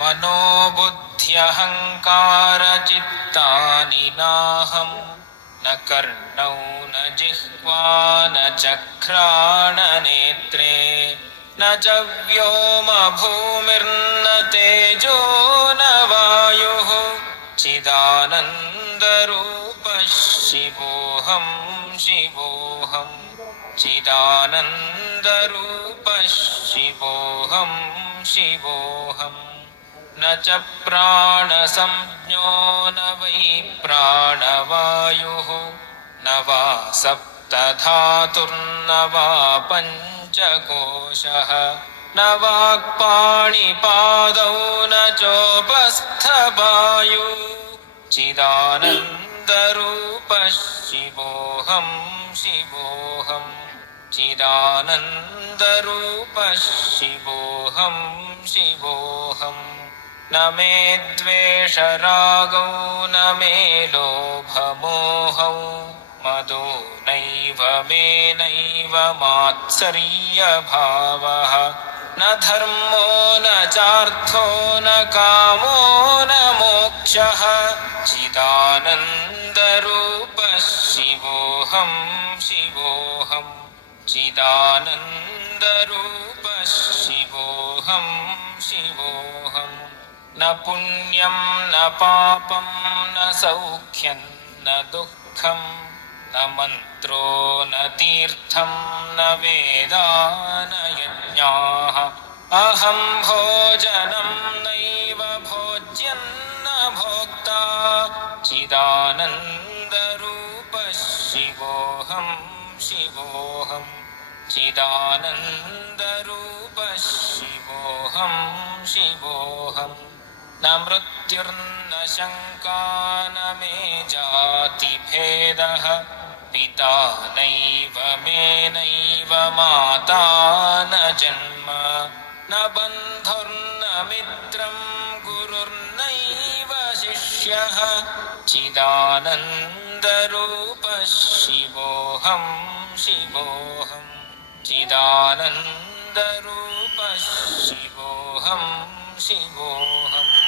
मनोबुद्ध्यहङ्कारचित्तानि नाहं न कर्णौ न जिह्वा न चक्राणनेत्रे न च व्योमभूमिर्न तेजो न वायुः चिदानन्दरूपः शिवोऽहं शिवोऽहम् चिदानन्दरूपः शिवोऽहं शिवोऽहम् न च प्राणसंज्ञो न वै प्राणवायुः न वा सप्तधातुर्न वा पञ्चकोशः न वाक्पाणिपादौ न चोपस्थवायुः चिदानन्दरूपः शिवोऽहं शिवोऽहम् चिदानन्दरूपः शिवोऽहं शिवोऽहम् न मे द्वेषरागौ न मे लोभमोहौ मदो नैव मे नैव मात्सर्यभावः न धर्मो न चार्थो न कामो न मोक्षः चिदानन्दरूपः शिवोऽहं शिवोऽहम् चिदानन्दरूपः शिवोऽहं शिवोऽहम् न पुण्यं न पापं न सौख्यं न दुःखं न मन्त्रो न तीर्थं न वेदा न यज्ञाः अहं भोजनं नैव भोज्यं न भोक्ता चिदानन्दरूपः शिवोऽहं शिवोऽहम् चिदानन्दरूपः शिवोऽहं शिवोऽहम् न मृत्युर्न शङ्का न मे जातिभेदः पिता नैव मे नैव माता न जन्म न बन्धुर्न मित्रं गुरुर्नैव शिष्यः चिदानन्दरूपः शिवोऽहं शिवोऽहम् चिदानन्दरूपः शिवोऽहं शिवोऽहम्